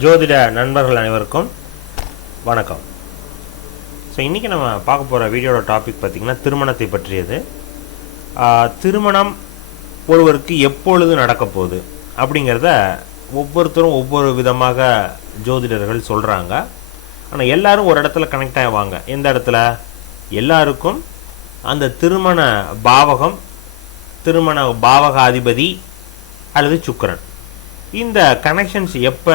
ஜோதிட நண்பர்கள் அனைவருக்கும் வணக்கம். ஸோ இன்றைக்கி நம்ம பார்க்க போகிற வீடியோட டாபிக் பார்த்திங்கன்னா திருமணத்தை பற்றியது. திருமணம் ஒருவருக்கு எப்பொழுது நடக்க போகுது அப்படிங்கிறத ஒவ்வொருத்தரும் ஒவ்வொரு விதமாக ஜோதிடர்கள் சொல்கிறாங்க. ஆனால் எல்லோரும் ஒரு இடத்துல கனெக்ட் ஆகிவாங்க. எந்த இடத்துல? எல்லாருக்கும் அந்த திருமண பாவகாதிபதி அல்லது சுக்கிரன், இந்த கனெக்ஷன்ஸ் எப்போ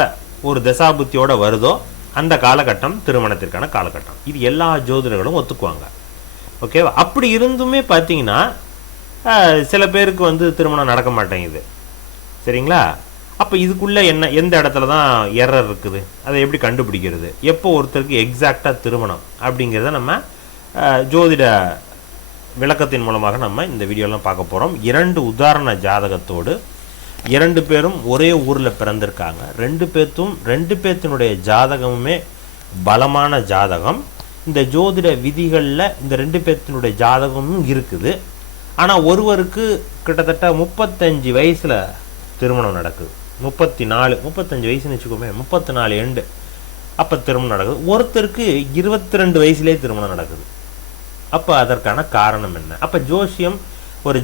ஒரு தசாபுத்தியோடு வருதோ அந்த காலகட்டம் திருமணத்திற்கான காலகட்டம். இது எல்லா ஜோதிடர்களும் ஒத்துக்குவாங்க. ஓகேவா? அப்படி இருந்துமே பார்த்தீங்கன்னா சில பேருக்கு திருமணம் நடக்க மாட்டேங்குது. சரிங்களா? அப்போ இதுக்குள்ளே எந்த இடத்துல தான் எரர் இருக்குது, அதை எப்படி கண்டுபிடிக்கிறது, எப்போ ஒருத்தருக்கு எக்ஸாக்டாக திருமணம் அப்படிங்கிறத நம்ம ஜோதிட விளக்கத்தின் மூலமாக நம்ம இந்த வீடியோலாம் பார்க்க போகிறோம். 2 உதாரண ஜாதகத்தோடு 2 பேரும் ஒரே ஊரில் பிறந்திருக்காங்க. 2 பேர்த்தினுடைய ஜாதகமுமே பலமான ஜாதகம். இந்த ஜோதிட விதிகளில் இந்த 2 பேர்த்தினுடைய ஜாதகமும் இருக்குது. ஆனால் ஒருவருக்கு கிட்டத்தட்ட 35 வயசில் திருமணம் நடக்குது. 35 வயசுன்னு வச்சுக்கோமே, 34 எண்டு அப்போ திருமணம் நடக்குது. ஒருத்தருக்கு 22 வயசுலேயே திருமணம் நடக்குது. அப்போ அதற்கான காரணம் என்ன? அப்போ ஜோசியம் ஒரு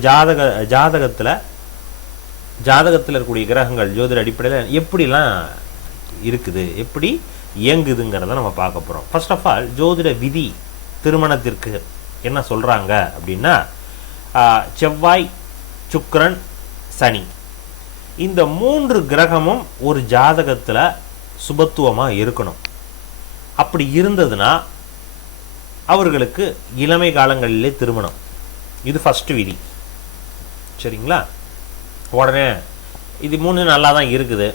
ஜாதகத்தில் இருக்கக்கூடிய கிரகங்கள் ஜோதிட அடிப்படையில் எப்படிலாம் இருக்குது, எப்படி இயங்குதுங்கிறத நம்ம பார்க்க போகிறோம். ஃபர்ஸ்ட் ஆஃப் ஆல் ஜோதிட விதி திருமணத்திற்கு என்ன சொல்கிறாங்க அப்படின்னா, செவ்வாய், சுக்கிரன், சனி, இந்த 3 கிரகமும் ஒரு ஜாதகத்தில் சுபத்துவமாக இருக்கணும். அப்படி இருந்ததுன்னா அவர்களுக்கு இளமை காலங்களிலே திருமணம். இது ஃபஸ்ட்டு விதி. சரிங்களா? உடனே இது 3 நல்லா தான் இருக்குது,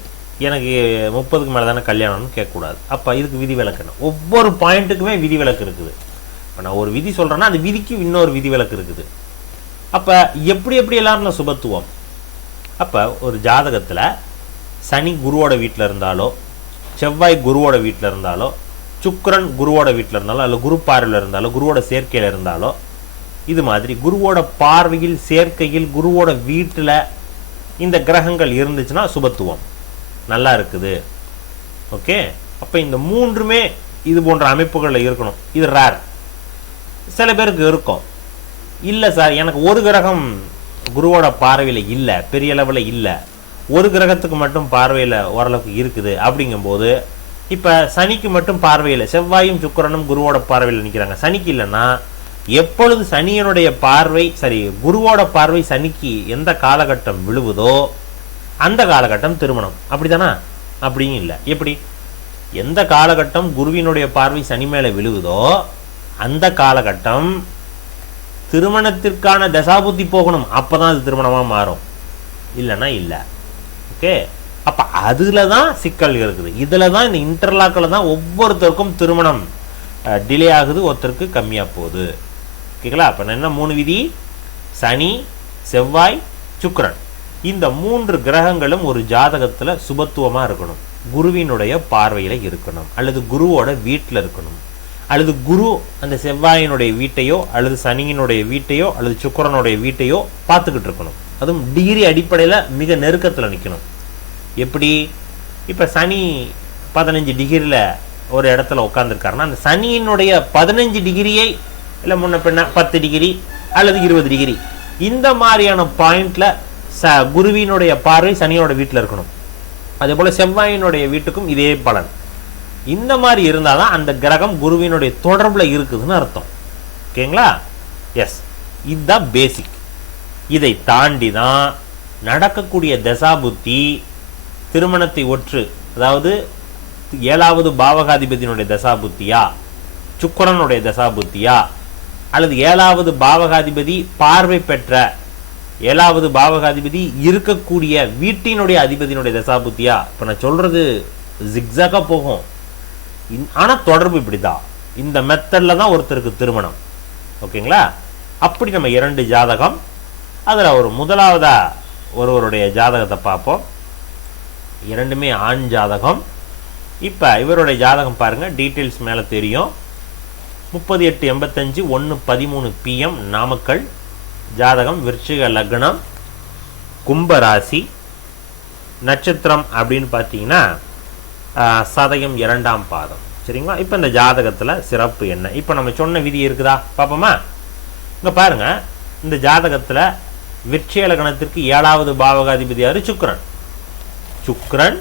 எனக்கு 30க்கு மேலே தானே கல்யாணம்னு கேட்கக்கூடாது. அப்போ இதுக்கு விதி விலக்கணும். ஒவ்வொரு பாயிண்ட்டுக்குமே விதி விலக்கு இருக்குது. இப்போ நான் ஒரு விதி சொல்கிறேன்னா அந்த விதிக்கு இன்னொரு விதி விலக்கு இருக்குது. அப்போ எப்படி எல்லாரும் சுபத்துவம்? அப்போ ஒரு ஜாதகத்தில் சனி குருவோட வீட்டில் இருந்தாலோ, செவ்வாய் குருவோட வீட்டில் இருந்தாலோ, சுக்கிரன் குருவோட வீட்டில் இருந்தாலோ, அல்ல குரு பார்வையில் இருந்தாலோ, குருவோட சேர்க்கையில் இருந்தாலோ, இது மாதிரி குருவோட பார்வையில், சேர்க்கையில், குருவோட வீட்டில் இந்த கிரகங்கள் இருந்துச்சுன்னா சுபத்துவம் நல்லா இருக்குது. ஓகே? அப்போ இந்த 3மே இது போன்ற அமைப்புகளில் இருக்கணும். இது ரேர். சில பேருக்கு இருக்கும். இல்லை சார், எனக்கு ஒரு கிரகம் குருவோட பார்வையில் இல்லை, பெரிய அளவில் இல்லை, ஒரு கிரகத்துக்கு மட்டும் பார்வையில் ஓரளவுக்கு இருக்குது அப்படிங்கும்போது, இப்போ சனிக்கு மட்டும் பார்வையில், செவ்வாயும் சுக்கிரனும் குருவோட பார்வையில் நிற்கிறாங்க, சனிக்கு இல்லைன்னா எப்பொழுது சனியனுடைய பார்வை, குருவோட பார்வை சனிக்கு எந்த காலகட்டம் விழுவுதோ அந்த காலகட்டம் திருமணம். அப்படிதானா? அப்படின்னு இல்லை. எப்படி? எந்த காலகட்டம் குருவினுடைய பார்வை சனி மேலே விழுவுதோ அந்த காலகட்டம் திருமணத்திற்கான தசாபுத்தி போகணும். அப்போ தான் அது திருமணமாக மாறும், இல்லைன்னா இல்லை. ஓகே? அப்போ அதில் தான் சிக்கல் இருக்குது. இதில் தான், இந்த இன்டர்லாக்கில் தான் ஒவ்வொருத்தருக்கும் திருமணம் டிலே ஆகுது, ஒருத்தருக்கு கம்மியாக போகுது. ஓகேங்களா? அப்போ என்ன 3 விதி? சனி, செவ்வாய், சுக்கிரன், இந்த 3 கிரகங்களும் ஒரு ஜாதகத்தில் சுபத்துவமாக இருக்கணும். குருவினுடைய பார்வையில் இருக்கணும், அல்லது குருவோட வீட்டில் இருக்கணும், அல்லது குரு அந்த செவ்வாயினுடைய வீட்டையோ அல்லது சனியினுடைய வீட்டையோ அல்லது சுக்கிரனுடைய வீட்டையோ பார்த்துக்கிட்டு இருக்கணும். அதுவும் டிகிரி அடிப்படையில் மிக நெருக்கத்தில் நிற்கணும். எப்படி? இப்போ சனி 15 டிகிரியில் ஒரு இடத்துல உட்காந்துருக்காருன்னா அந்த சனியினுடைய 15 டிகிரியை இல்லை முன்ன பின்ன 10 டிகிரி அல்லது 20 டிகிரி இந்த மாதிரியான பாயிண்டில் குருவினுடைய பார்வை சனியோட வீட்டில் இருக்கணும். அதே போல் செவ்வாயினுடைய வீட்டுக்கும் இதே பலன். இந்த மாதிரி இருந்தால் தான் அந்த கிரகம் குருவினுடைய தொடர்பில் இருக்குதுன்னு அர்த்தம். ஓகேங்களா? எஸ், இதுதான் பேசிக். இதை தாண்டி தான் நடக்கக்கூடிய தசாபுத்தி திருமணத்தை ஒற்று, அதாவது 7வது பாவகாதிபதியினுடைய தசாபுத்தியா, சுக்கிரனுடைய தசாபுத்தியா, அல்லது 7வது பாவகாதிபதி பார்வை பெற்ற 7வது பாவகாதிபதி இருக்கக்கூடிய வீட்டினுடைய அதிபதியினுடைய தசாபுத்தியா. இப்போ நான் சொல்கிறது ஜிக்ஸாக்காக போகும், ஆனால் தொடர்பு இப்படி தான். இந்த மெத்தடில் தான் ஒருத்தருக்கு திருமணம். ஓகேங்களா? அப்படி நம்ம 2 ஜாதகம், அதில் ஒரு முதலாவதாக ஒருவருடைய ஜாதகத்தை பார்ப்போம். 2மே ஆண் ஜாதகம். இப்போ இவருடைய ஜாதகம் பாருங்கள், டீட்டெயில்ஸ் மேலே தெரியும். 3885 1:13 PM நாமக்கல். ஜாதகம் விருச்சிக லக்னம், கும்பராசி. நட்சத்திரம் அப்படின்னு பார்த்தீங்கன்னா சதயம் 2ஆம் பாதம். சரிங்களா? இப்போ இந்த ஜாதகத்தில் சிறப்பு என்ன? இப்போ நம்ம சொன்ன விதி இருக்குதா பார்ப்போமா? இங்கே பாருங்க, இந்த ஜாதகத்தில் விருச்சிக லக்னத்திற்கு 7வது பாவகாதிபதி யாரு? சுக்கிரன். சுக்கிரன்,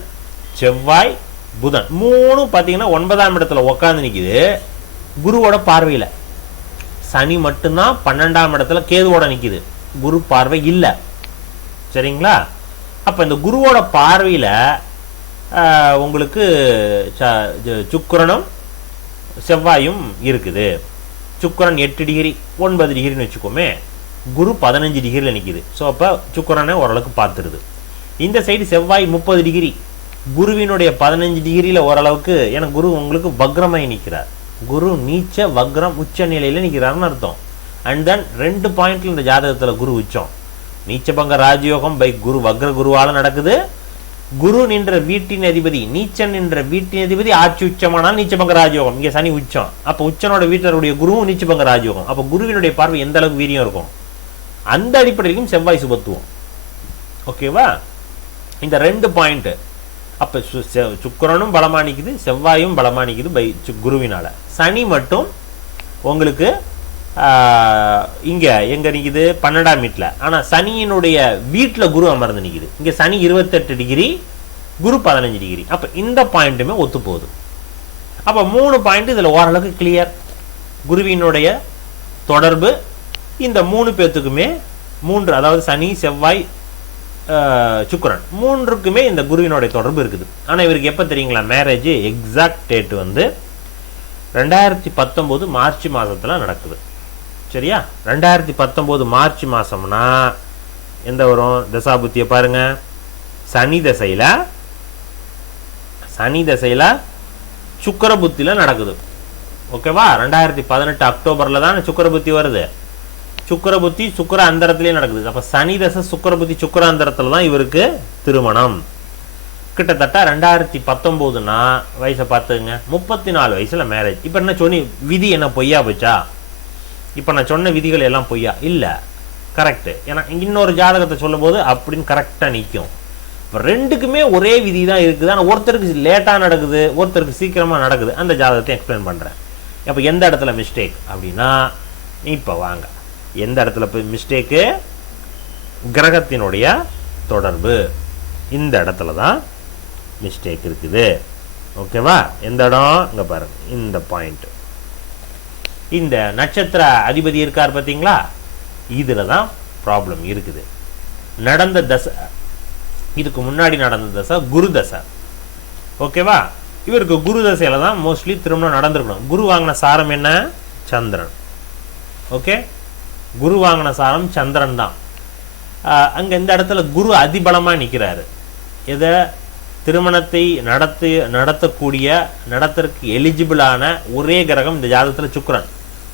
செவ்வாய், புதன் 3 பார்த்தீங்கன்னா 9ஆம் இடத்துல உட்காந்து நிற்கிது குருவோட பார்வையில். சனி மட்டும்தான் 12ஆம் இடத்துல கேதுவோட நிற்கிது, குரு பார்வை இல்லை. சரிங்களா? அப்போ இந்த குருவோட பார்வையில் உங்களுக்கு சுக்கிரனும் செவ்வாயும் இருக்குது. சுக்கிரன் 8 டிகிரி 9 டிகிரின்னு வச்சுக்கோமே, குரு 15 டிகிரியில் நிற்கிது. ஸோ அப்போ சுக்கிரனை ஓரளவுக்கு பார்த்துருது. இந்த சைடு செவ்வாய் 30 டிகிரி, குருவினுடைய 15 டிகிரியில் ஓரளவுக்கு. ஏன்னா குரு உங்களுக்கு வக்ரமாய் நிற்கிறார். குரு நீச்ச வக்ரம் உச்ச நிலையில் நிற்கிறாருன்னு அர்த்தம். அண்ட் தென் 2 பாயிண்ட்ல இந்த ஜாதகத்தில் குரு உச்சம். நீச்சபங்க ராஜயோகம் பை குரு வக்ர குருவால் நடக்குது. குரு நின்ற வீட்டின் அதிபதி, நீச்சன் என்ற வீட்டின் அதிபதி ஆட்சி உச்சமானால் நீச்சபங்க ராஜயோகம். இங்கே சனி உச்சம். அப்போ உச்சனோட வீட்டினுடைய குருவும் நீச்சபங்க ராஜயோகம். அப்போ குருவினுடைய பார்வை எந்த அளவுக்கு வீரியம் இருக்கும், அந்த அடிப்படையிலும் செவ்வாய் சுபத்துவம். ஓகேவா? இந்த 2 பாயிண்ட். அப்போ சுக்கிரனும் பலமானிக்குது, செவ்வாயும் பலமானிக்குது பை குருவினால. சனி மட்டும் உங்களுக்கு இங்கே எங்கே நிற்கிது? 12ஆம் வீட்டில். ஆனால் சனியினுடைய வீட்டில் குரு அமர்ந்து நிற்கிது. இங்கே சனி 28 டிகிரி, குரு 15 டிகிரி. அப்போ இந்த பாயிண்ட்டுமே ஒத்து போகுது. அப்போ 3 பாயிண்ட் இதில் ஓரளவுக்கு கிளியர். குருவினுடைய தொடர்பு இந்த 3 பேர்த்துக்குமே 3, அதாவது சனி, செவ்வாய், சுக்கிரன் 3க்குமே இந்த குருவினுடைய தொடர்பு இருக்குது. ஆனால் இவருக்கு எப்போ தெரியுங்களா மேரேஜ்? எக்ஸாக்ட் டேட் வந்து 2019 மார்ச் மாதத்தில் நடக்குது. சரியா? 2019 மார்ச் மாதம்னா எந்த வரும்? தசாபுத்தியை பாருங்க. சனி தசையில் சுக்கிர புத்தியில் நடக்குது. ஓகேவா? 2018 அக்டோபரில் தான் சுக்கிர புத்தி வருது. சுக்கிர புத்தி சுக்கிர அந்தரத்திலே நடக்குது. அப்போ சனி தசை சுக்கிர புத்தி சுக்கிர அந்தரத்தில் தான் இவருக்கு திருமணம். கிட்டத்தட்ட 2019னா வயசை பார்த்துங்க, 34 வயசுல மேரேஜ். இப்போ என்ன சொன்னி விதி என்ன பொய்யா போச்சா? இப்போ நான் சொன்ன விதிகள் எல்லாம் பொய்யா? இல்லை, கரெக்டு. ஏன்னா இன்னொரு ஜாதகத்தை சொல்லும் போது அப்படின்னு கரெக்டாக நிற்கும். இப்போ 2க்குமே ஒரே விதி தான் இருக்குது. ஆனால் ஒருத்தருக்கு லேட்டாக நடக்குது, ஒருத்தருக்கு சீக்கிரமாக நடக்குது. அந்த ஜாதகத்தை எக்ஸ்பிளைன் பண்ணுறேன். அப்போ எந்த இடத்துல மிஸ்டேக் அப்படின்னா, இப்போ வாங்க, எந்த இடத்துல மிஸ்டேக்கு? கிரகத்தினுடைய தொடர்பு, இந்த இடத்துல தான் மிஸ்டேக் இருக்குது. ஓகேவா? எந்த இடம்? இங்கே பாருங்க, இந்த பாயிண்ட். இந்த நட்சத்திர அதிபதி இருக்கார் பார்த்தீங்களா, இதில் தான் ப்ராப்ளம் இருக்குது. நடந்த தசை, இதுக்கு முன்னாடி நடந்த தசை குரு தசை. ஓகேவா? இவருக்கு குரு தசையில் தான் மோஸ்ட்லி திருமணம் நடந்திருக்கணும். குரு வாங்கின சாரம் என்ன? சந்திரன். ஓகே, குரு வாங்கின சாரம் சந்திரன் தான். அங்கே இந்த இடத்துல குரு அதிபலமாக நிற்கிறாரு. எதை? திருமணத்தை நடத்தக்கூடிய நடத்துறதுக்கு எலிஜிபிளான ஒரே கிரகம் இந்த ஜாதகத்தில் சுக்கிரன்.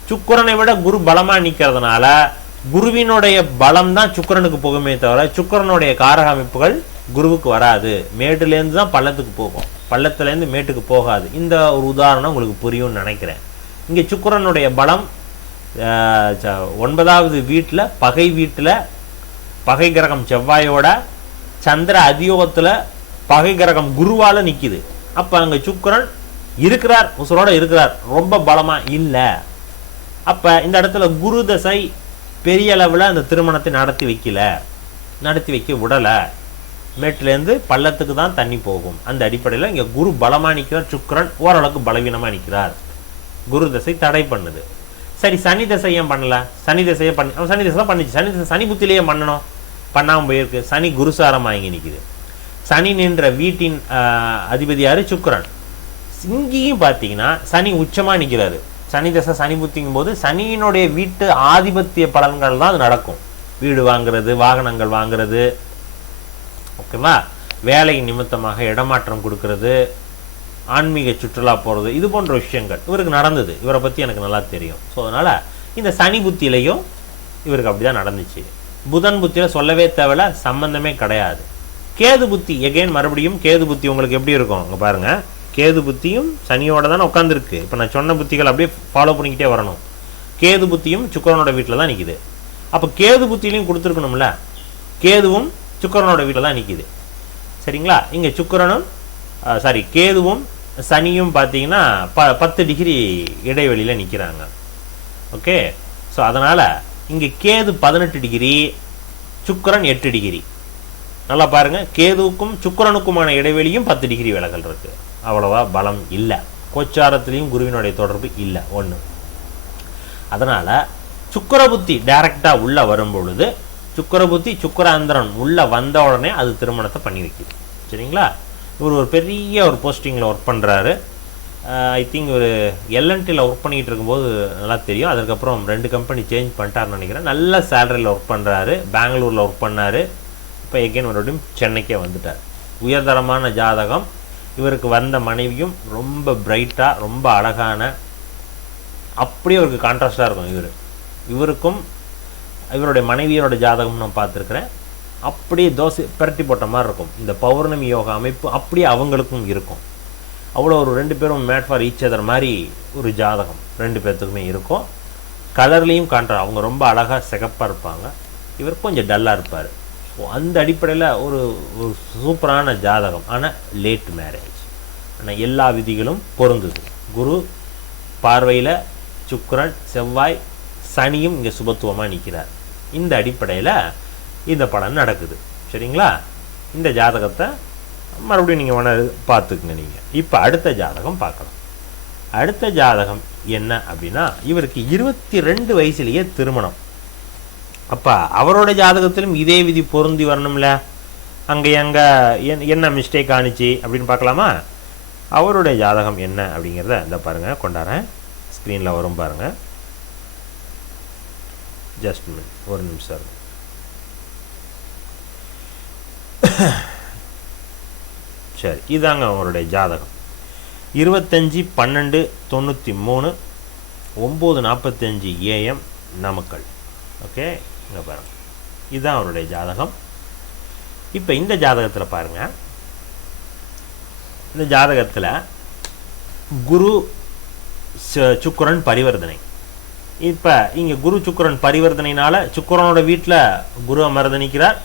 சுக்கிரனை விட குரு பலமாக நிற்கிறதுனால குருவினுடைய பலம் தான் சுக்கிரனுக்கு போகுமே தவிர சுக்கிரனுடைய காரக அமைப்புகள் குருவுக்கு வராது. மேட்டுலேருந்து தான் பள்ளத்துக்கு போகும், பள்ளத்துலேருந்து மேட்டுக்கு போகாது. இந்த ஒரு உதாரணம் உங்களுக்கு புரியும்னு நினைக்கிறேன். இங்கே சுக்கிரனுடைய பலம் 9வது வீட்டில், பகை வீட்டில், பகை கிரகம் செவ்வாயோட, சந்திர அதியோகத்தில் பகை கிரகம் குருவால் நிற்கிது. அப்போ அங்கே சுக்கிரன் இருக்கிறார், உசுரோட இருக்கிறார், ரொம்ப பலமாக இல்லை. அப்போ இந்த இடத்துல குரு தசை பெரிய அளவில் அந்த திருமணத்தை நடத்தி வைக்க விடலை. மேட்டிலேருந்து பள்ளத்துக்கு தான் தண்ணி போகும். அந்த அடிப்படையில் இங்கே குரு பலமாக நிற்கிறார், சுக்கிரன் ஓரளவுக்கு பலவீனமாக நிற்கிறார். குரு தசை தடை பண்ணுது. சரி, சனி தசை ஏன் பண்ணல? சனி தசையை சனி தசை தான் பண்ணிச்சு. சனி தசை சனி புத்திலேயே பண்ணணும், பண்ணாமல் போயிருக்கு. சனி குருசாரமாக இங்கே நிற்கிது. சனி நின்ற வீட்டின் அதிபதி யாரு? சுக்கிரன். இங்கேயும் பார்த்தீங்கன்னா சனி உச்சமாக நிற்கிறாரு. சனி தசை சனி புத்திங்கும் போது சனியினுடைய வீட்டு ஆதிபத்திய பலன்கள் தான் அது நடக்கும். வீடு வாங்குறது, வாகனங்கள் வாங்குறது, ஓகேவா, வேலை நிமித்தமாக இடமாற்றம் கொடுக்கறது, ஆன்மீக சுற்றுலா போகிறது, இது போன்ற விஷயங்கள் இவருக்கு நடந்தது. இவரை பற்றி எனக்கு நல்லா தெரியும். ஸோ அதனால் இந்த சனி புத்தியிலையும் இவருக்கு அப்படி தான் நடந்துச்சு. புதன் புத்தியில் சொல்லவே தேவையில்ல, சம்பந்தமே கிடையாது. கேது புத்தி எகைன் மறுபடியும் கேது புத்தி உங்களுக்கு எப்படி இருக்கும்? அங்கே பாருங்கள், கேது புத்தியும் சனியோட தானே உட்காந்துருக்கு. இப்போ நான் சொன்ன புத்திகள் அப்படியே ஃபாலோ பண்ணிக்கிட்டே வரணும். கேது புத்தியும் சுக்கிரனோட வீட்டில் தான் நிற்கிது. அப்போ கேது புத்தியிலையும் கொடுத்துருக்கணும்ல, கேதுவும் சுக்கிரனோட வீட்டில் தான் நிற்கிது. சரிங்களா? இங்கே சுக்கிரனும் கேதுவும் சனியும் பார்த்தீங்கன்னா 10 டிகிரி இடைவெளியில் நிற்கிறாங்க. ஓகே, ஸோ அதனால் இங்கே கேது 18 டிகிரி, சுக்கிரன் 8 டிகிரி. நல்லா பாருங்கள், கேதுவுக்கும் சுக்கிரனுக்குமான இடைவெளியும் 10 டிகிரி விலகல் இருக்குது. அவ்வளோவா பலம் இல்லை. கோச்சாரத்துலேயும் குருவினுடைய தொடர்பு இல்லை ஒன்று. அதனால் சுக்கிர புத்தி டைரெக்டாக உள்ளே வரும்பொழுது, சுக்கிர புத்தி சுக்கிராந்திரன் உள்ளே வந்த உடனே அது திருமணத்தை பண்ணி வைக்குது. சரிங்களா? இவர் ஒரு பெரிய ஒரு போஸ்டிங்கில் ஒர்க் பண்ணுறாரு. ஐ திங்க் ஒரு எல்என்டியில் ஒர்க் பண்ணிகிட்டு இருக்கும்போது நல்லா தெரியும். அதுக்கப்புறம் 2 கம்பெனி சேஞ்ச் பண்ணிட்டாருன்னு நினைக்கிறேன். நல்ல சேலரியில் ஒர்க் பண்ணுறாரு. பெங்களூரில் ஒர்க் பண்ணார். இப்போ எகெயின் மறுபடியும் சென்னைக்கே வந்துட்டார். உயர்தரமான ஜாதகம். இவருக்கு வந்த மனைவியும் ரொம்ப பிரைட்டாக, ரொம்ப அழகான, அப்படியே அவருக்கு கான்ட்ராஸ்டாக இருக்கும். இவருக்கும் இவருடைய மனைவியோட ஜாதகம் நான் பார்த்துருக்குறேன். அப்படியே தோசை பிரட்டி போட்ட மாதிரி இருக்கும். இந்த பௌர்ணமி யோகா அமைப்பு அப்படியே அவங்களுக்கும் இருக்கும். அவ்வளோ ஒரு 2 பேரும் மேட் ஃபார் ஈச் அதர் மாதிரி ஒரு ஜாதகம் 2 பேர்த்துக்குமே இருக்கும். கலர்லேயும் காண்ட்ரா, அவங்க ரொம்ப அழகாக சிகப்பாக இருப்பாங்க, இவர் கொஞ்சம் டல்லாக இருப்பார். ஸோ அந்த அடிப்படையில் ஒரு சூப்பரான ஜாதகம். ஆனால் லேட் மேரேஜ். ஆனால் எல்லா விதிகளும் பொருந்துது. குரு பார்வையில் சுக்கிரன், செவ்வாய், சனியும் இங்கே சுபத்துவமாக நிற்கிறார். இந்த அடிப்படையில் இந்த படம் நடக்குது. சரிங்களா? இந்த ஜாதகத்தை மறுபடியும் நீங்கள் பார்த்துக்குங்க. நீங்கள் இப்போ அடுத்த ஜாதகம் பார்க்கலாம். அடுத்த ஜாதகம் என்ன அப்படின்னா, இவருக்கு 22 வயசுலேயே திருமணம். அப்போ அவரோட ஜாதகத்திலும் இதே விதி பொருந்தி வரணும்ல. அங்கே என்ன மிஸ்டேக் ஆணிச்சு அப்படின்னு பார்க்கலாமா? அவருடைய ஜாதகம் என்ன அப்படிங்கிறத இந்த பாருங்கள், கொண்டாடுறேன். ஸ்க்ரீனில் வரும் பாருங்கள். ஜஸ்ட் ஒரு நிமிஷம். சரி, இதாங்க அவருடைய ஜாதகம். 25/12/93 9:45 AM நாமக்கல். ஓகே, இங்கே பாருங்கள், இதுதான் அவருடைய ஜாதகம். இப்போ இந்த ஜாதகத்தில் பாருங்கள், இந்த ஜாதகத்தில் குரு சுக்கிரன் பரிவர்த்தனை. இப்போ இங்கே குரு சுக்கிரன் பரிவர்த்தனைனால சுக்கிரனோட வீட்டில் குரு அமர்ந்து நிற்கிறார்,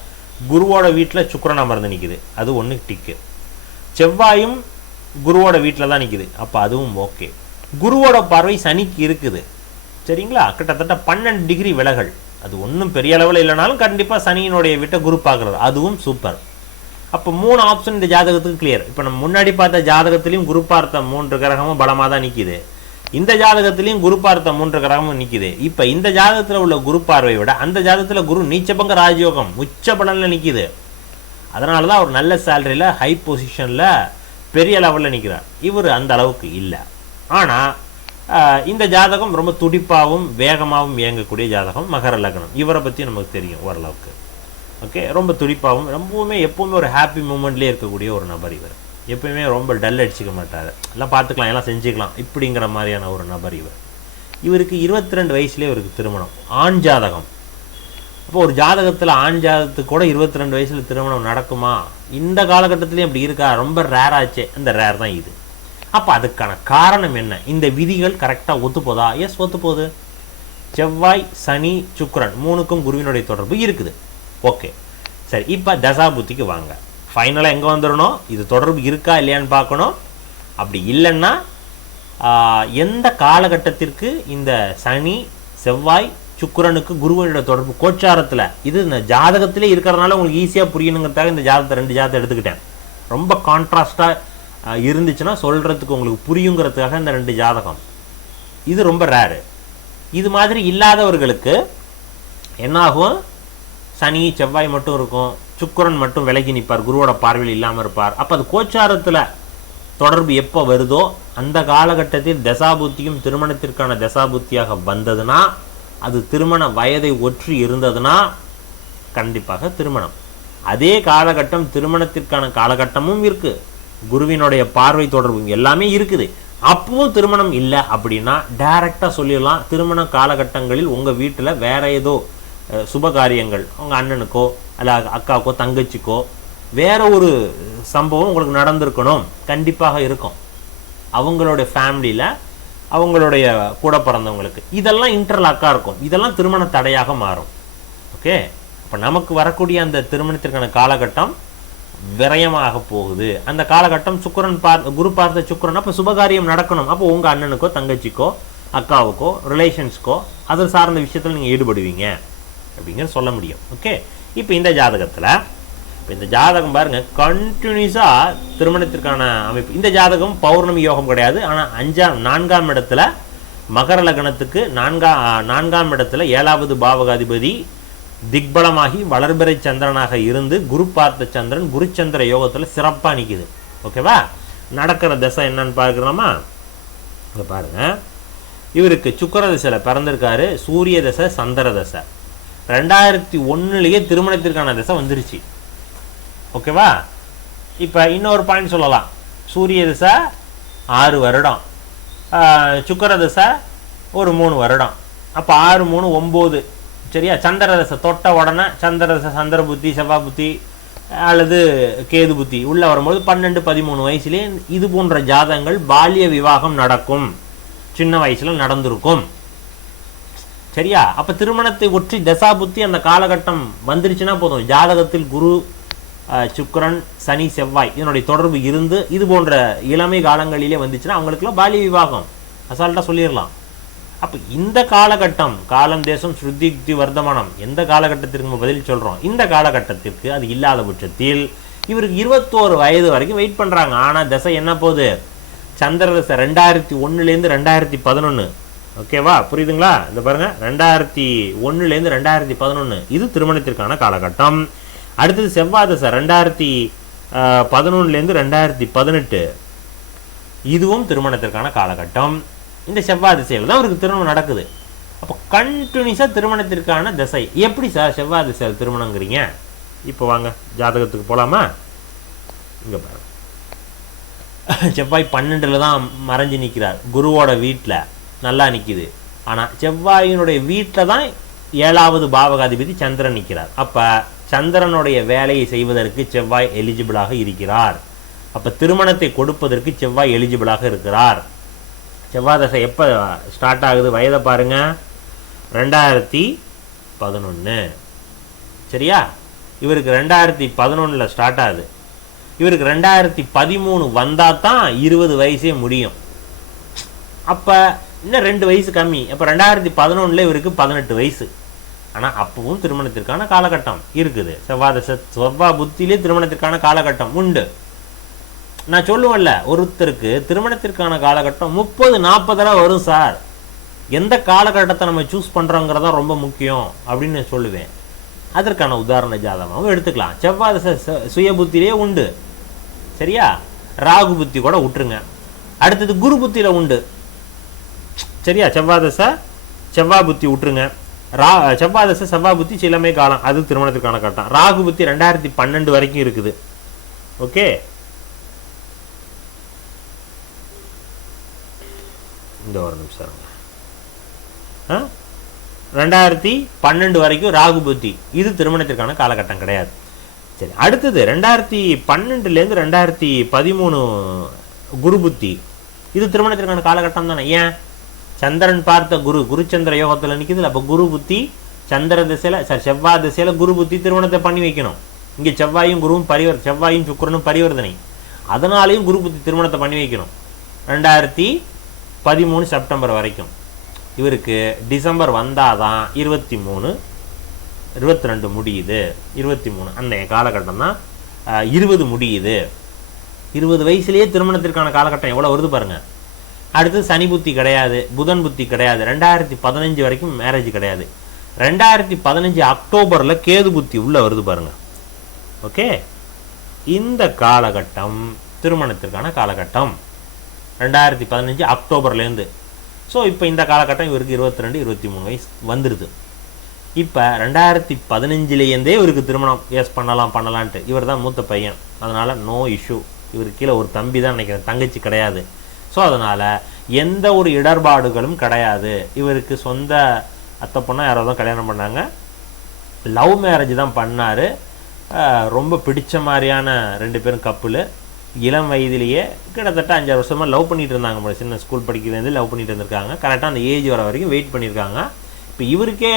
குருவோட வீட்டில் சுக்கிரன் அமர்ந்து நிற்குது. அது ஒன்று டிக்கு. செவ்வாயும் குருவோட வீட்டில் தான் நிற்குது. அப்போ அதுவும் ஓகே. குருவோட பார்வை சனிக்கு இருக்குது. சரிங்களா? கிட்டத்தட்ட 12 டிகிரி விலகல். அது ஒன்றும் பெரிய அளவில் இல்லைனாலும் கண்டிப்பாக சனியினுடைய வீட்டை குரு பார்க்குறது, அதுவும் சூப்பர். அப்போ 3 ஆப்ஷன் இந்த ஜாதகத்துக்கு கிளியர். இப்போ நம்ம முன்னாடி பார்த்த ஜாதகத்திலையும் குரு பார்த்த 3 கிரகமும் பலமாக தான் நிற்கிது. இந்த ஜாதகத்திலையும் குரு பார்த்த 3 கிரகமும் நிற்கிது. இப்போ இந்த ஜாதகத்தில் உள்ள குரு பார்வை விட அந்த ஜாதகத்தில் குரு நீச்சபங்க ராஜயோகம் உச்ச பலனில் நிற்கிது. அதனால தான் அவர் நல்ல சேலரியில் ஹை பொசிஷனில் பெரிய லெவலில் நிற்கிறார். இவர் அந்த அளவுக்கு இல்லை. ஆனால் இந்த ஜாதகம் ரொம்ப துடிப்பாகவும் வேகமாகவும் இயங்கக்கூடிய ஜாதகம். மகர லக்னம். இவரை பற்றி நமக்கு தெரியும் ஓரளவுக்கு. ஓகே, ரொம்ப துடிப்பாகவும் ரொம்பவுமே எப்போவுமே ஒரு ஹாப்பி மூமெண்ட்லேயே இருக்கக்கூடிய ஒரு நபர் இவர். எப்பயுமே ரொம்ப டல் அடிச்சிக்க மாட்டார். எல்லாம் பார்த்துக்கலாம், எல்லாம் செஞ்சுக்கலாம் இப்படிங்கிற மாதிரியான ஒரு நபர் இவர். இவருக்கு 22 வயசுலேயே இவருக்கு திருமணம். ஆண் ஜாதகம். அப்போ ஒரு ஜாதகத்தில் ஆண் ஜாதகத்துக்கு கூட 22 வயசில் திருமணம் நடக்குமா? இந்த காலகட்டத்திலையும் அப்படி இருக்கா? ரொம்ப ரேர் ஆச்சே. அந்த ரேர் தான் இது. அப்போ அதுக்கான காரணம் என்ன? இந்த விதிகள் கரெக்டாக ஒத்துப்போதா? எஸ், ஒத்துப்போகுது. செவ்வாய், சனி, சுக்கிரன் 3க்கும் குருவினுடைய தொடர்பு இருக்குது. ஓகே, சரி. இப்போ தசாபுத்திக்கு வாங்க. ஃபைனலாக எங்கே வந்துடணும்? இது தொடர்பு இருக்கா இல்லையான்னு பார்க்கணும். அப்படி இல்லைன்னா எந்த காலகட்டத்திற்கு இந்த சனி, செவ்வாய், சுக்கிரனுக்கு குருவனோட தொடர்பு கோச்சாரத்தில், இது இந்த ஜாதகத்திலே இருக்கிறதுனால உங்களுக்கு ஈஸியாக புரியணுங்கிறதுக்காக இந்த ஜாதகத்தை 2 ஜாதகத்தை எடுத்துக்கிட்டேன். ரொம்ப கான்ட்ராஸ்டாக இருந்துச்சுன்னா சொல்கிறதுக்கு உங்களுக்கு புரியுங்கிறதுக்காக இந்த 2 ஜாதகம். இது ரொம்ப ரேரு. இது மாதிரி இல்லாதவர்களுக்கு என்னாகும்? சனி செவ்வாய் மட்டும் இருக்கும், சுக்கிரன் மட்டும் விலகி நிற்பார், குருவோட பார்வையில் இல்லாமல் இருப்பார். அப்போ அது கோச்சாரத்தில் தொடர்பு எப்போ வருதோ அந்த காலகட்டத்தில் தசாபுத்தியும் திருமணத்திற்கான தசாபுத்தியாக வந்ததுன்னா, அது திருமண வயதை ஒற்றி இருந்ததுன்னா கண்டிப்பாக திருமணம். அதே காலகட்டம் திருமணத்திற்கான காலகட்டமும் இருக்குது, குருவினுடைய பார்வை தொடர்பு எல்லாமே இருக்குது. அப்பவும் திருமணம் இல்லை அப்படின்னா டைரெக்டாக சொல்லிடலாம், திருமண காலகட்டங்களில் உங்கள் வீட்டில் வேற ஏதோ சுபகாரியங்கள், உங்கள் அண்ணனுக்கோ அல்ல அக்காவுக்கோ தங்கச்சிக்கோ வேற ஒரு சம்பவம் உங்களுக்கு நடந்திருக்கணும். கண்டிப்பாக இருக்கும். அவங்களுடைய ஃபேமிலியில் அவங்களுடைய கூட பிறந்தவங்களுக்கு இதெல்லாம் இன்டர்லாக்காக இருக்கும். இதெல்லாம் திருமண தடையாக மாறும். ஓகே, இப்போ நமக்கு வரக்கூடிய அந்த திருமணத்திற்கான காலகட்டம் விரயமாக போகுது. அந்த காலகட்டம் குரு பார்த்த சுக்கிரன். அப்போ சுபகாரியம் நடக்கணும். அப்போ உங்கள் அண்ணனுக்கோ தங்கச்சிக்கோ அக்காவுக்கோ ரிலேஷன்ஸ்க்கோ அது சார்ந்த விஷயத்தில் நீங்கள் ஈடுபடுவீங்க அப்படிங்கிற சொல்ல முடியும். ஓகே, இப்போ இந்த ஜாதகத்தில் இந்த ஜாதகம் பாருங்கள், கண்டினியூஸாக திருமணத்திற்கான அமைப்பு. இந்த ஜாதகம் பௌர்ணமி யோகம் கிடையாது. ஆனால் 4ஆம் இடத்துல மகர லக்னத்துக்கு 4ஆம் இடத்துல 7வது பாவகாதிபதி திக்பலமாகி வளர்பிறை சந்திரனாக இருந்து குரு பார்த்த சந்திரன் குருச்சந்திர யோகத்தில் சிறப்பாக நிற்குது. ஓகேவா? நடக்கிற தசை என்னன்னு பார்க்கலாமா? இங்கே பாருங்கள், இவருக்கு சுக்கிர தசையில் பிறந்திருக்காரு. சூரிய தசை சந்திர தசை 2001 திருமணத்திற்கான தசை வந்துருச்சு. ஓகேவா? இப்போ இன்னொரு பாயிண்ட் சொல்லலாம். சூரிய தசை 6 வருடம், சுக்கிர தசை ஒரு 3 வருடம். அப்போ 6 3 9. சரியா? சந்திர தசை தொட்ட உடனே சந்திர தசை சந்திர புத்தி செவ்வாய் புத்தி அல்லது கேது புத்தி உள்ளே வரும்போது 12 13 வயசுலேயே இது போன்ற ஜாதகங்கள் பால்ய விவாகம் நடக்கும். சின்ன வயசில் நடந்திருக்கும். சரியா? அப்போ திருமணத்தை ஒற்றி தசா புத்தி அந்த காலகட்டம் வந்துருச்சுன்னா போதும். ஜாதகத்தில் குரு சுக்கிரன் சனி செவ்வாய் இதனுடைய தொடர்பு இருந்து இது போன்ற இளமை காலங்களிலே வந்துச்சுன்னா அவங்களுக்குலாம் பால்ய விவாகம் அசால்ட்டாக சொல்லிடலாம். அப்போ இந்த காலகட்டம் காலம் தேசம் ஸ்ருதி வர்த்தமானம் எந்த காலகட்டத்திற்கு நம்ம பதில் சொல்கிறோம், இந்த காலகட்டத்திற்கு அது இல்லாத பட்சத்தில் இவருக்கு 21 வயது வரைக்கும் வெயிட் பண்ணுறாங்க. ஆனால் தசை என்ன போகுது? சந்திர தசை 2001 2011. ஓகேவா? புரியுதுங்களா? இந்த பாருங்கள், 2001 2011 இது திருமணத்திற்கான காலகட்டம். அடுத்தது செவ்வாய் தசை 2011 2018 இதுவும் திருமணத்திற்கான காலகட்டம். இந்த செவ்வாய் திசையில் தான் அவருக்கு திருமணம் நடக்குது. அப்போ கண்டினியூஸாக திருமணத்திற்கான திசை. எப்படி சார் செவ்வாய் திசையில் திருமணங்கிறீங்க? இப்போ வாங்க ஜாதகத்துக்கு போகலாமா? இங்கே பாருங்க, செவ்வாய் 12 தான் மறைஞ்சு நிற்கிறார். குருவோட வீட்டில் நல்லா நிற்கிது. ஆனால் செவ்வாயினுடைய வீட்டில் தான் 7வது பாவகாதிபதி சந்திரன் நிற்கிறார். அப்போ சந்திரனுடைய வேலையை செய்வதற்கு செவ்வாய் எலிஜிபிளாக இருக்கிறார். அப்போ திருமணத்தை கொடுப்பதற்கு செவ்வாய் எலிஜிபிளாக இருக்கிறார். செவ்வாய் தசை எப்போ ஸ்டார்ட் ஆகுது? வயதை பாருங்க, 2011. சரியா? இவருக்கு 2011 ஸ்டார்ட் ஆகுது. இவருக்கு 2013 வந்தால் தான் 20 வயசே முடியும். அப்போ இன்னும் 2 வயசு கம்மி. அப்போ 2011 இவருக்கு 18 வயசு. ஆனால் அப்பவும் திருமணத்திற்கான காலகட்டம் இருக்குது. செவ்வாய் தசை செவ்வாய் புத்தியிலே திருமணத்திற்கான காலகட்டம் உண்டு. நான் சொல்லுவேன்ல, ஒருத்தருக்கு திருமணத்திற்கான காலகட்டம் 30-40 வரும் சார். எந்த காலகட்டத்தை நம்ம சூஸ் பண்ணுறோங்கிறதா ரொம்ப முக்கியம் அப்படின்னு நான் சொல்லுவேன். அதற்கான உதாரண ஜாதகமாகவும் எடுத்துக்கலாம். செவ்வாய் தசை சுய புத்தியிலே உண்டு. சரியா? ராகு புத்தி கூட விட்டுருங்க. அடுத்தது குரு புத்தியில் உண்டு. சரியா? செவ்வாய் தசை செவ்வாய் புத்தி விட்டுருங்க. செவ்வாய் தசை செவ்வாய் புத்தி சிலமே காலம், அது திருமணத்திற்கான கட்டம். ராகு புத்தி 2012 வரைக்கும் இருக்குது. ஓகே, இந்த ஒரு நிமிஷம். 2012 வரைக்கும் ராகு புத்தி இது திருமணத்திற்கான காலகட்டம் கிடையாது. சரி, அடுத்தது 2012 2013 குரு புத்தி இது திருமணத்திற்கான காலகட்டம் தானே? ஏன்? சந்திரன் பார்த்த குருச்சந்திர யோகத்தில் நிற்குது. அப்போ குரு புத்தி சந்திர திசையில் செவ்வாய் திசையில் குரு புத்தி திருமணத்தை பண்ணி வைக்கணும். இங்கே செவ்வாயும் குருவும் செவ்வாயும் சுக்கிரனும் பரிவர்த்தனை. அதனாலேயும் குரு புத்தி திருமணத்தை பண்ணி வைக்கணும். 2013 செப்டம்பர் வரைக்கும். இவருக்கு டிசம்பர் வந்தாதான் 23 22 முடியுது. 23 அந்த காலகட்டம் தான் 20 முடியுது. 20 வயசுலேயே திருமணத்திற்கான காலகட்டம் எவ்வளோ வருது பாருங்க. அடுத்து சனி புத்தி கிடையாது, புதன் புத்தி கிடையாது. 2015 வரைக்கும் மேரேஜ் கிடையாது. 2015 அக்டோபரில் கேது புத்தி உள்ள வருது பாருங்க. ஓகே, இந்த காலகட்டம் திருமணத்திற்கான காலகட்டம் 2015 அக்டோபர்லேருந்து. ஸோ இப்போ இந்த காலகட்டம் இவருக்கு 22 23 வயசு வந்துடுது. இப்போ 2015லேருந்தே இவருக்கு திருமணம் பண்ணலான்ட்டு. இவர் தான் மூத்த பையன், அதனால் நோ இஷ்யூ. இவருக்கு கீழே ஒரு தம்பி தான் நினைக்கிறேன், தங்கச்சி கிடையாது. ஸோ அதனால் எந்த ஒரு இடர்பாடுகளும் கிடையாது. இவருக்கு சொந்த அத்தை பொண்ணாக யாரோ தான் கல்யாணம் பண்ணாங்க. லவ் மேரேஜ் தான் பண்ணார். ரொம்ப பிடிச்ச மாதிரியான 2 பேரும் கப்புள். இளம் வயதிலேயே கிட்டத்தட்ட 5-6 வருஷமாக லவ் பண்ணிட்டு இருந்தாங்க. சின்ன ஸ்கூல் படிக்கிறதுலேருந்து லவ் பண்ணிட்டு இருந்திருக்காங்க. கரெக்டாக அந்த ஏஜ் வர வரைக்கும் வெயிட் பண்ணியிருக்காங்க. இப்போ இவருக்கே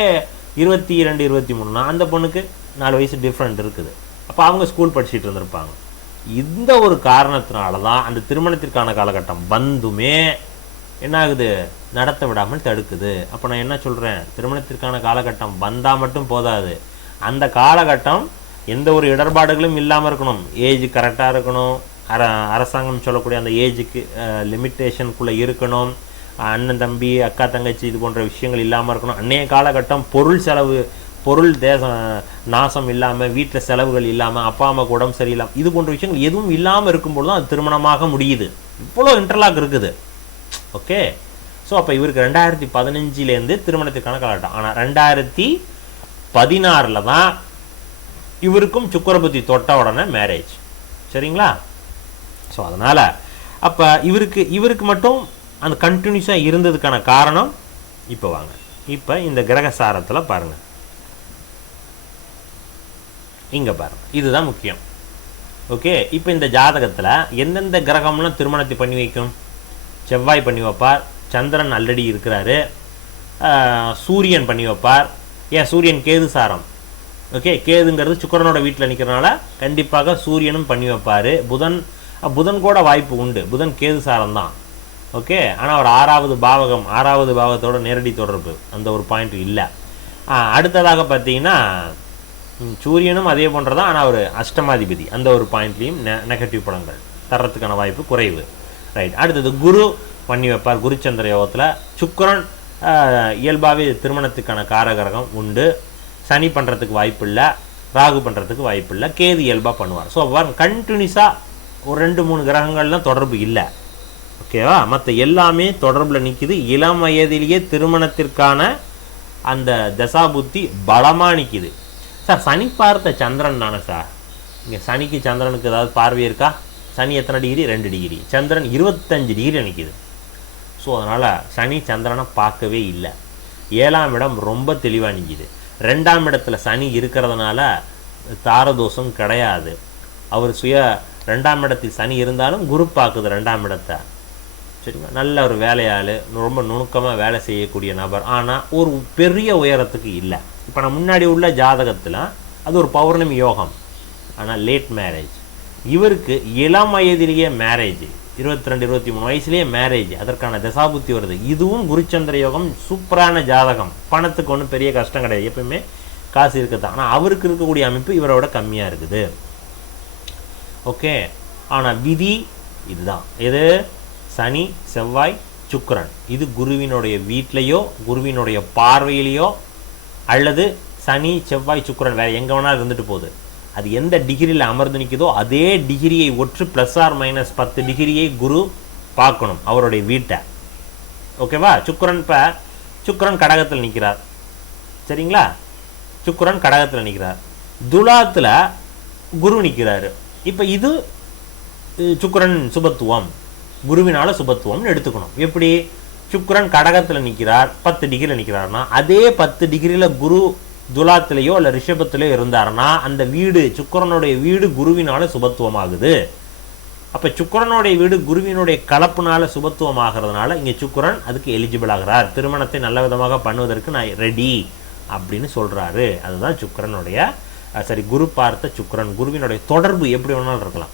22 23, அந்த பொண்ணுக்கு 4 வயசு டிஃப்ரெண்ட் இருக்குது. அப்போ அவங்க ஸ்கூல் படிச்சுட்டு இருந்திருப்பாங்க. இந்த ஒரு காரணத்தினால தான் அந்த திருமணத்திற்கான காலகட்டம் வந்துமே என்ன ஆகுது, நடத்த விடாமல் தடுக்குது. அப்போ நான் என்ன சொல்கிறேன், திருமணத்திற்கான காலகட்டம் வந்தால் மட்டும் போதாது, அந்த காலகட்டம் எந்த ஒரு இடர்பாடுகளும் இல்லாமல் இருக்கணும். ஏஜ் கரெக்டாக இருக்கணும், அரசாங்கம் சொல்லக்கூடிய அந்த ஏஜுக்கு லிமிட்டேஷனுக்குள்ளே இருக்கணும். அண்ணன் தம்பி அக்கா தங்கச்சி இது போன்ற விஷயங்கள் இல்லாமல் இருக்கணும். அன்றைய காலகட்டம் பொருள் நாசம் இல்லாமல், வீட்டில் செலவுகள் இல்லாமல், அப்பா அம்மாவுக்கு உடம்பு சரியில்லாமல், இது போன்ற விஷயங்கள் எதுவும் இல்லாமல் இருக்கும்போது தான் அது திருமணமாக முடியுது. இவ்வளோ இன்டர்லாக் இருக்குது. ஓகே, ஸோ அப்போ இவருக்கு 2015 திருமணத்திற்கான காலகட்டம். ஆனால் 2016 தான் இவருக்கும் சுக்கரபுத்தி தொட்ட உடனே மேரேஜ். சரிங்களா? ஸோ அதனால் அப்போ இவருக்கு மட்டும் அந்த கண்டினியூஸாக இருந்ததுக்கான காரணம் இப்போ வாங்க, இப்போ இந்த கிரகசாரத்தில் பாருங்கள், இங்கே பாருங்கள், இதுதான் முக்கியம். ஓகே, இப்போ இந்த ஜாதகத்தில் எந்தெந்த கிரகம்லாம் திருமணத்தை பண்ணி வைக்கும்? செவ்வாய் பண்ணி வைப்பார், சந்திரன் ஆல்ரெடி இருக்கிறாரு, சூரியன் பண்ணி வைப்பார். ஏன் சூரியன் கேது சாரம். ஓகே, கேதுங்கிறது சுக்கரனோட வீட்டில் நிற்கிறனால கண்டிப்பாக சூரியனும் பண்ணி வைப்பார். புதன் கூட வாய்ப்பு உண்டு, புதன் கேது சாரம் தான். ஓகே, ஆனால் அவர் 6வது பாவத்தோட நேரடி தொடர்பு, அந்த ஒரு பாயிண்ட் இல்லை. அடுத்ததாக பார்த்தீங்கன்னா சூரியனும் அதே போன்றதான், ஆனால் அவர் அஷ்டமாதிபதி, அந்த ஒரு பாயிண்ட்லேயும் நெகட்டிவ் படங்கள் தர்றதுக்கான வாய்ப்பு குறைவு. ரைட். அடுத்தது குரு பண்ணி வைப்பார், குருச்சந்திர யோகத்தில். சுக்கரன் இயல்பாகவே திருமணத்துக்கான காரகரகம் உண்டு. சனி பண்ணுறதுக்கு வாய்ப்பு இல்லை, ராகு பண்ணுறதுக்கு வாய்ப்பு இல்லை, கேது இயல்பாக பண்ணுவார். ஸோ கண்டினியூஸாக ஒரு 2-3 கிரகங்கள்லாம் தொடர்பு இல்லை. ஓகேவா? மற்ற எல்லாமே தொடர்பில் நிற்கிது. இளம் வயதிலேயே திருமணத்திற்கான அந்த தசாபுத்தி பலமாக நிற்கிது. சார் சனி பார்த்த சந்திரன் தானே சார், இங்கே சனிக்கு சந்திரனுக்கு ஏதாவது பார்வை இருக்கா? சனி எத்தனை டிகிரி? 2 டிகிரி. சந்திரன் 25 டிகிரி நிற்கிது. ஸோ அதனால் சனி சந்திரனை பார்க்கவே இல்லை. 7ஆம் இடம் ரொம்ப தெளிவாக நிற்கிது. 2ஆம் இடத்துல சனி இருக்கிறதுனால தாரதோஷம் கிடையாது. அவர் 2ஆம் இடத்தில் சனி இருந்தாலும் குரு பார்க்குது 2ஆம் இடத்தை. சரிங்களா? நல்ல ஒரு வேலையாள், ரொம்ப நுணுக்கமாக வேலை செய்யக்கூடிய நபர், ஆனால் ஒரு பெரிய உயரத்துக்கு இல்லை. இப்போ நான் முன்னாடி உள்ள ஜாதகத்தில் அது ஒரு பௌர்ணமி யோகம், ஆனால் லேட் மேரேஜ். இவருக்கு இளம் வயதிலேயே மேரேஜ், 22-23 வயசுலேயே மேரேஜ், அதற்கான தசாபுத்தி வருது. இதுவும் குருச்சந்திர யோகம், சூப்பரான ஜாதகம். பணத்துக்கு ஒன்றும் பெரிய கஷ்டம் கிடையாது, எப்பவுமே காசு இருக்குதான். ஆனால் அவருக்கு இருக்கக்கூடிய அமைப்பு இவரோட கம்மியாக இருக்குது. ஓகே, ஆனால் விதி இதுதான். எது? சனி செவ்வாய் சுக்கிரன். இது குருவினுடைய வீட்டிலையோ குருவினுடைய பார்வையிலையோ, அல்லது சனி செவ்வாய் சுக்கிரன் வேறு எங்கே வேணாலும் இருந்துட்டு போகுது, அது எந்த டிகிரியில் அமர்ந்து நிற்குதோ அதே டிகிரியை ஒற்று +or-10 டிகிரியை குரு பார்க்கணும் அவருடைய வீட்டை. ஓகேவா? சுக்கிரன் கடகத்தில் நிற்கிறார். சரிங்களா? சுக்கிரன் கடகத்தில் நிற்கிறார், துலாத்தில் குரு நிற்கிறாரு. இப்போ இது சுக்கிரன் சுபத்துவம், குருவினால சுபத்துவம்னு எடுத்துக்கணும். எப்படி? சுக்கிரன் கடகத்தில் நிற்கிறார், 10 டிகிரியில் நிற்கிறாருன்னா, அதே 10 டிகிரியில் குரு துலாத்திலேயோ இல்லை ரிஷபத்திலேயோ இருந்தாருன்னா அந்த வீடு, சுக்கிரனுடைய வீடு குருவினால சுபத்துவம் ஆகுது. அப்போ சுக்கிரனுடைய வீடு குருவினுடைய கலப்புனால சுபத்துவம் ஆகிறதுனால இங்கே சுக்கிரன் அதுக்கு எலிஜிபிள் ஆகிறார். திருமணத்தை நல்ல விதமாக பண்ணுவதற்கு நான் ரெடி அப்படின்னு சொல்கிறாரு. அதுதான் சுக்கிரனுடைய குரு பார்த்த சுக்கிரன். குருவினுடைய தொடர்பு எப்படி வேணாலும் இருக்கலாம்,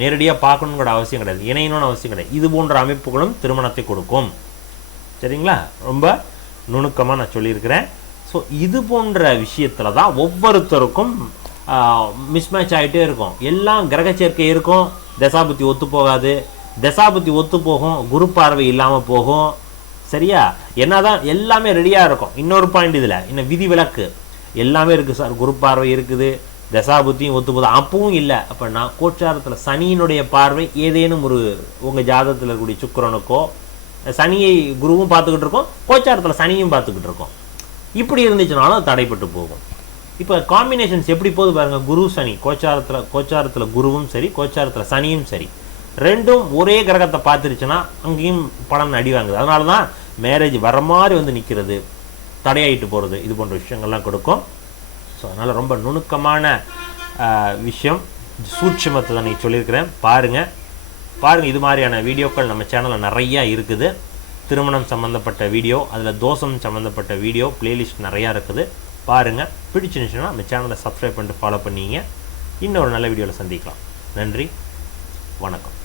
நேரடியாக பார்க்கணுங்கிற அவசியம் கிடையாது, இணையணும்னு அவசியம் கிடையாது. இது போன்ற அமைப்புகளும் திருமணத்தை கொடுக்கும். சரிங்களா? ரொம்ப நுணுக்கமாக நான் சொல்லியிருக்கிறேன். ஸோ இது போன்ற விஷயத்தில் தான் ஒவ்வொருத்தருக்கும் மிஸ்மேட்ச் ஆகிட்டே இருக்கும். எல்லாம் கிரக சேர்க்கை இருக்கும், தசாபுத்தி ஒத்து போகாது, தசாபுத்தி ஒத்து போகும், குரு பார்வை இல்லாமல் போகும். சரியா? என்னதான் எல்லாமே ரெடியாக இருக்கும். இன்னொரு பாயிண்ட், இதில் இன்னும் விதி விலக்கு எல்லாமே இருக்குது சார். குரு பார்வை இருக்குது, தசாபுத்தியும் ஒத்து போகுது, அப்பவும் இல்லை. அப்போ நான் கோச்சாரத்தில் சனியினுடைய பார்வை ஏதேனும் ஒரு உங்கள் ஜாதகத்தில் இருக்கக்கூடிய சுக்கிரனுக்கோ, சனியை குருவும் பார்த்துக்கிட்டு இருக்கோம், கோச்சாரத்தில் சனியும் பார்த்துக்கிட்டு இருக்கோம். இப்படி இருந்துச்சுனாலும் தடைப்பட்டு போகும். இப்போ காம்பினேஷன்ஸ் எப்படி போகுது பாருங்கள். குரு சனி கோச்சாரத்தில் குருவும் சரி, கோச்சாரத்தில் சனியும் சரி, ரெண்டும் ஒரே கிரகத்தை பார்த்துருச்சுன்னா அங்கேயும் பலன் அடி வாங்குது. அதனால தான் மேரேஜ் வர மாதிரி வந்து நிற்கிறது, தடையாயிட்டு போகிறது, இது போன்ற விஷயங்கள்லாம் கொடுக்கும். ஸோ அதனால் ரொம்ப நுணுக்கமான விஷயம், சூட்சுமத்தை தான் நீ சொல்லியிருக்கிறேன். பாருங்கள். இது மாதிரியான வீடியோக்கள் நம்ம சேனலில் நிறையா இருக்குது. திருமணம் சம்மந்தப்பட்ட வீடியோ, அதில் தோஷம் சம்மந்தப்பட்ட வீடியோ பிளேலிஸ்ட் நிறையா இருக்குது. பாருங்கள். பிடிச்சிருந்துச்சுன்னா நம்ம சேனலை சப்ஸ்கிரைப் பண்ணிட்டு ஃபாலோ பண்ணிங்க. இன்னொரு நல்ல வீடியோவில் சந்திக்கலாம். நன்றி, வணக்கம்.